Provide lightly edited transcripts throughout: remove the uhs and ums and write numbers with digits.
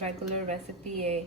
regular recipe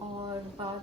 और बाद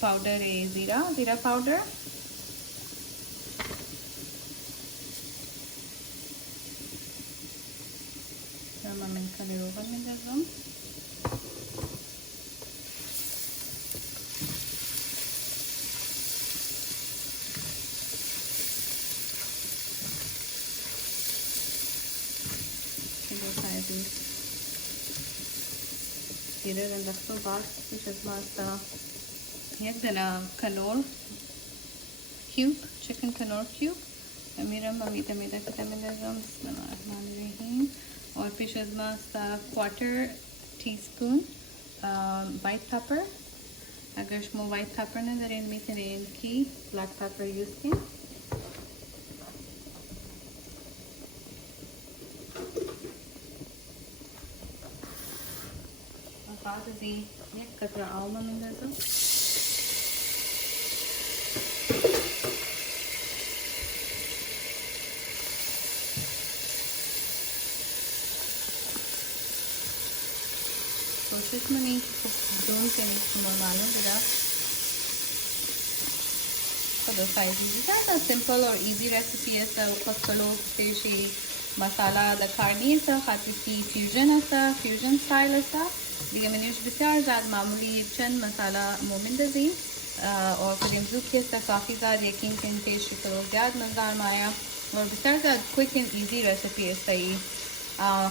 powder है ज़ीरा पाउडर मैं कलर ओवन में कर रहा हूँ ज़ीरा रंगतो बाद कुछ असमाता एक दना Knorr cube chicken Knorr cube अमीरम अमीता मीदा किता मिलाजम बिस्मिल्लाहिर्रहमानिर्रहीम और फिश अजमास्ता 1/4 टीस्पून वाइट पेपर अगर शमो वाइट पेपर न दरेन मीतरेन की ब्लैक पेपर यूज़ की बाद अभी एक कतरा आलमंड मिलाजम कोशिश में नहीं जोन के नहीं मालूम बेटा तो साइज़ ज़्यादा सिंपल और इजी रेसिपी है सर कलो पेशी मसाला दखानी है सर खाती सी फ्यूजन स्टाइल है सर दिया मैंने उस बिचार ज़्यादा मामूली चंद मसाला मोमिंदजी और फिर इमज़ूब के सर काफ़ी ज़्यादा यकीन के पेशी करो ज़्यादा मज़ेदार माया और बिचार ज़्यादा क्विक एंड इजी रेसिपी है सही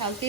healthy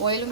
oil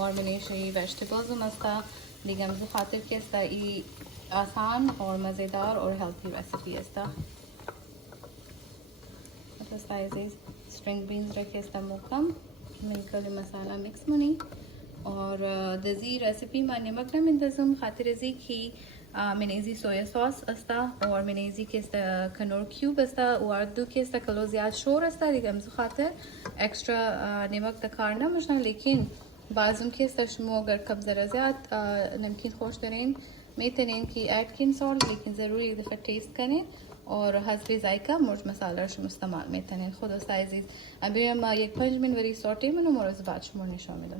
और मैंने शही vegetables मस्ता दिगम से खातिर के सही आसान और मज़ेदार और हेल्थी रेसिपी है इसका मतलब साइज़ स्ट्रिंग बीन्स रखे इसका मुकम मिलकर मसाला मिक्स मनी और दजी रेसिपी में नमक ना मिंतज़म खातिर जी की मैंने जी सोया सॉस अस्ता और मैंने जी के कनोर क्यूब अस्ता और दो के कलो ज़्यादा शोर अस्ता दिगम से खातिर एक्स्ट्रा नमक तकारना मुझना लेकिन बाज़ुम के शमो अगर कब ज़रा ज़्यादा नमकीन खोश करें मैं तनेन की ऐड किन सॉल्ट लेकिन ज़रूरी एक दफ़ा टेस्ट करें और हस्बे जायका मुर्च मसाला शुम इस्तेमाल में तनेन खुद साइज़ अभी हम एक 5 मिनट वरी सॉटे में और उस बाद शुमोने शामिल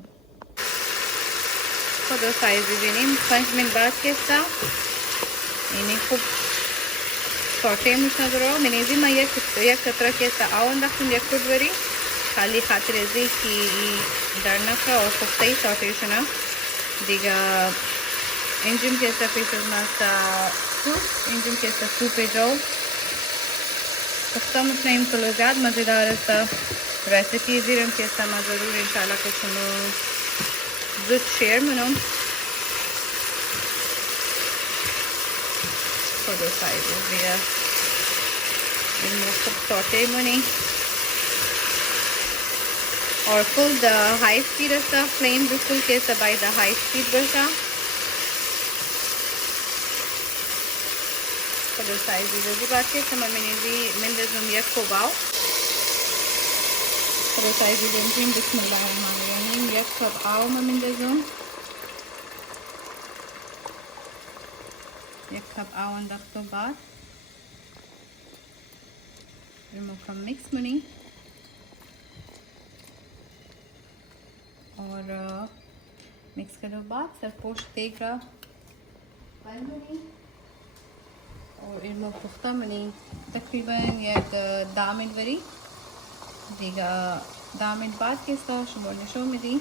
खुद साइज़ इन्हें 5 मिनट बाद के साथ इन्हें खूब सॉटे में नजरो मैंने जी मैं एक कतरा के साथ आवन रखूँ एक कुछ वरी खाली खातिर जी की डरना का और खूब सही सॉटे शुना दिगा इंजन के साथ फिश मास्ता सूप इंजन के साथ सूप पे जाओ उसका मतलब इन कलो ज़्यादा मज़ेदार है रेसिपी ज़रूर के साथ मैं ज़रूर इंशाल्लाह कुछ ज़रूर शेयर मनो for the sizes there. खूब सॉटे मनी और फुल द हाई स्पीड आसा फ्लेम बिल्कुल केसा बाय द हाई स्पीड बसा pada size di bache sama menezi mendezum yakobau pada size di entrim bismillahirrahmanirrahim yakobau mendezum yakobau andakto baad remove from mix money और mix करने के बाद सरपोश देगा बंद और इनमें पुख्ता मनी तकरीबन एक 10 मिनट वरी देगा 10 मिनट बाद के साथ शुमार नशो में दी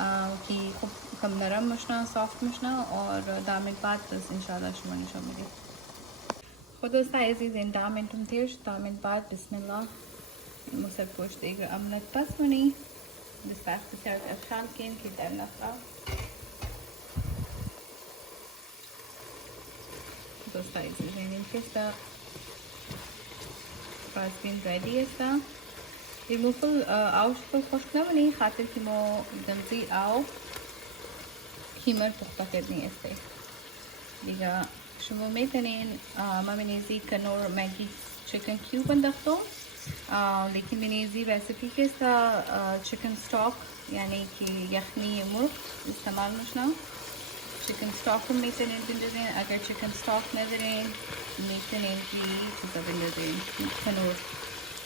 कि खूब कम नरम मशना सॉफ्ट मशना और 10 मिनट बाद बस इंशाल्लाह शुमार नशो में दी खुद उस ताइज़ इन 10 मिनट में थे 10 मिनट बाद बिस्मिल्लाह मुसर पोश देगा अमलत पस मनी बिस्ताख बिसार अफशाल केन की टाइम नफा dos sizes and in questa has been ready esta removal out for khoshna नहीं खातिर कि मो जल्दी आओ कीमत पुख्ता करनी है इससे लिगा शुरू में तनेन मम्मीनेज़ी कनोर मैगी चिकन क्यूब अंदर लेकिन मैंने रेसिपी के साथ चिकन स्टॉक यानी कि यखनी मुर्ग इस्तेमाल मुशना चिकन स्टॉक में तनेन अगर चिकन स्टॉक नजरें तनेन की चीज़ें खनोर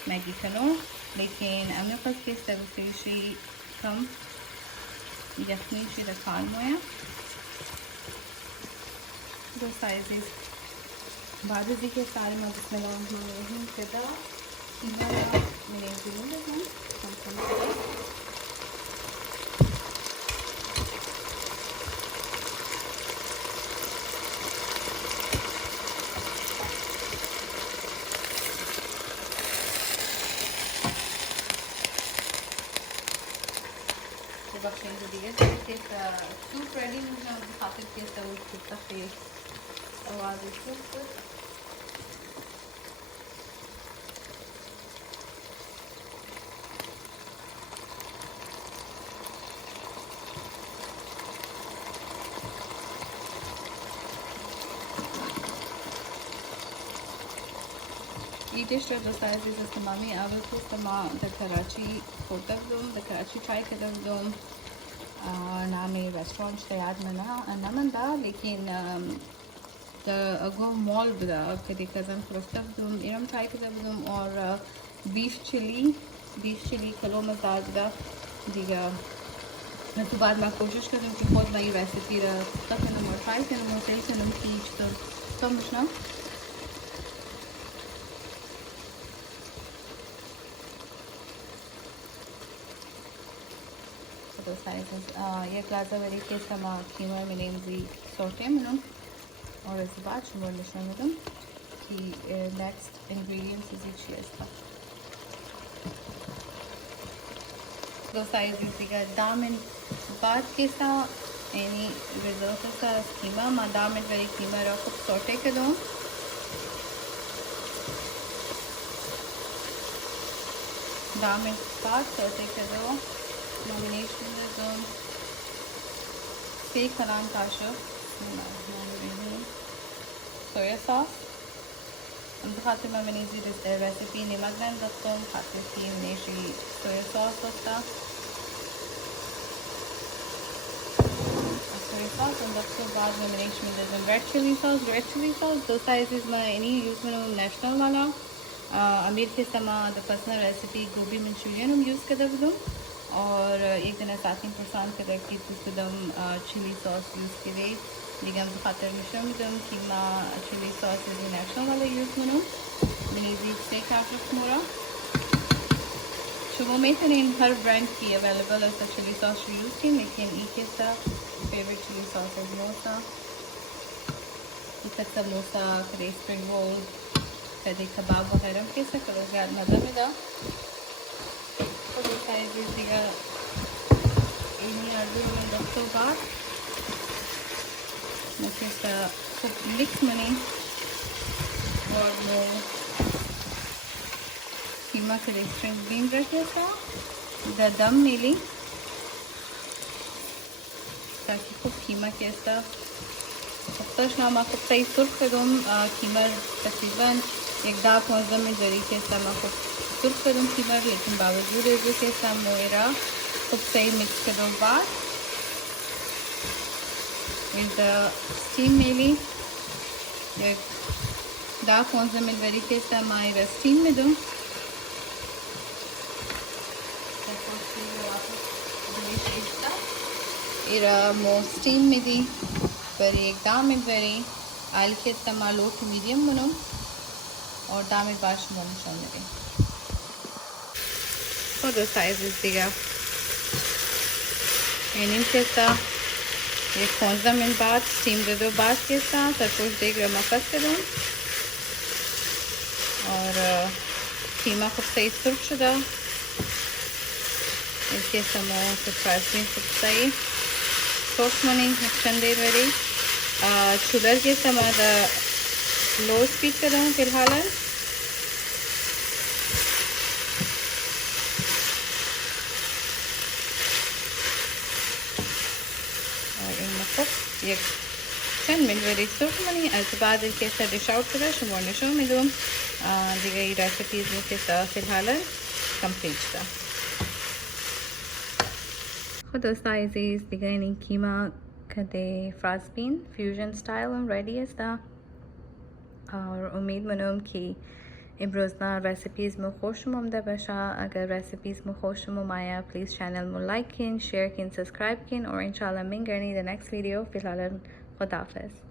मैगी खनोर लेकिन अम्मी पास के सबसे कम यखनी शी रखान हुआ दो साइजेस बाद के सारे मैं बिस्मिल्लाह कदा मैंने सूप रेडी मुझे खातिर के आवाज़ ये डिश जो साइज इस तमामी आवल को तमा द कराची होटल दूम द कराची ट्राई कर दूम नाम रेस्टोरेंट तैयार मना नमंदा लेकिन द अगो मॉल बदा कदी कज़न फ्रस्टफ दूम इरम ट्राई कर दूम और बीफ चिली कलो मसाज दा दिगा मैं तो बाद में कोशिश करूँ कि खुद नई रेसिपी तक नंबर ट्राई करूँ सही से नम कीच तो समझना तो साइज़ ये ग्लासा वेरी के समा कीमा मिलेंगी सोटे में और इस बात शुरू लिखना मतलब कि नेक्स्ट इंग्रेडिएंट्स इसी चीज़ का दो साइज़ का दामन बाद के साथ यानी रिजर्व का कीमा मा दामन वेरी कीमा रखो सोटे के दो दामन बाद सोटे के दो नॉमिनेशन में steak kalan kasha soya sauce हम खाते में मैंने इसी रेसिपी नमक डाल सकता हूँ खाते की नेशी सोया सॉस होता सोया सॉस और उसके बाद में मैंने इसमें रेड चिली सॉस दो साइज़ में इन्हीं यूज़ में नेशनल वाला अमीर के समा द पर्सनल रेसिपी गोभी मंचूरियन हम यूज़ कर दो और एक दिन 30% कदर की दम चिली सॉस यूज़ करे निगम खातर मिश्रण दम कीमा चिली सॉस नेशनल वाला यूज़ मनो मिनीजी से काट मोरा शुरू में तो नहीं हर ब्रांड की अवेलेबल है चिली सॉस यूज़ की लेकिन एक फेवरेट चिली सॉस है समोसा कदे स्प्रिंग रोल कदे कबाब वगैरह कैसे करोगे मज़ा में दा साइज़ दिगा इन्हीं आलू में दस्तों बाद मुझे खूब मिक्स मनी और नो कीमा के स्ट्रिंग बीन रखे था दम मिली ताकि खूब कीमा के शाम खूब सही सुर्ख करूँ कीमा तकरीबन एक 10-15 मिनट तरीके से खूब सुर्ख करूँ कीमा लेकिन बावजूद के मोरा खूब सही मिक्स करूँ बाद with the steam मिली 10-15 मिनट तरीके से मैं स्टीम में दूँ इरा मो स्टीम में दी पर एक दाम में बरी आल के लो टू मीडियम बनो और दाम में बाश मोन शामिल और दो साइजेस दिया इनके साथ एक 15 मिनट बाद स्टीम दे दो बाद के साथ कुछ देर मकस करूँ और कीमा खूब सही सुर्ख शुदा इसके समो कुछ खूब सही सोफ्ट मनी चंद देर वरी चूलर के समय लो स्पीड करूँ फिलहाल एक 10 मिनट वेरी सुर्ख मनी आज बाद के साथ डिश आउट करा शुमार निशो में दूँ दी गई रेसिपीज़ में के साथ फिलहाल कंप्लीट था खुद अजीज़ दी गई कीमा कदे French bean fusion style ready है और उम्मीद मनूम कि इम्रोज़ना रेसिपीज़ में खुश आमदा बशा अगर रेसिपीज़ में खुश आया प्लीज़ चैनल में लाइक किन शेयर किन सब्सक्राइब किन और इंशाल्लाह मिल गनी द नेक्स्ट वीडियो फिलहाल खुदा हाफ़िज़।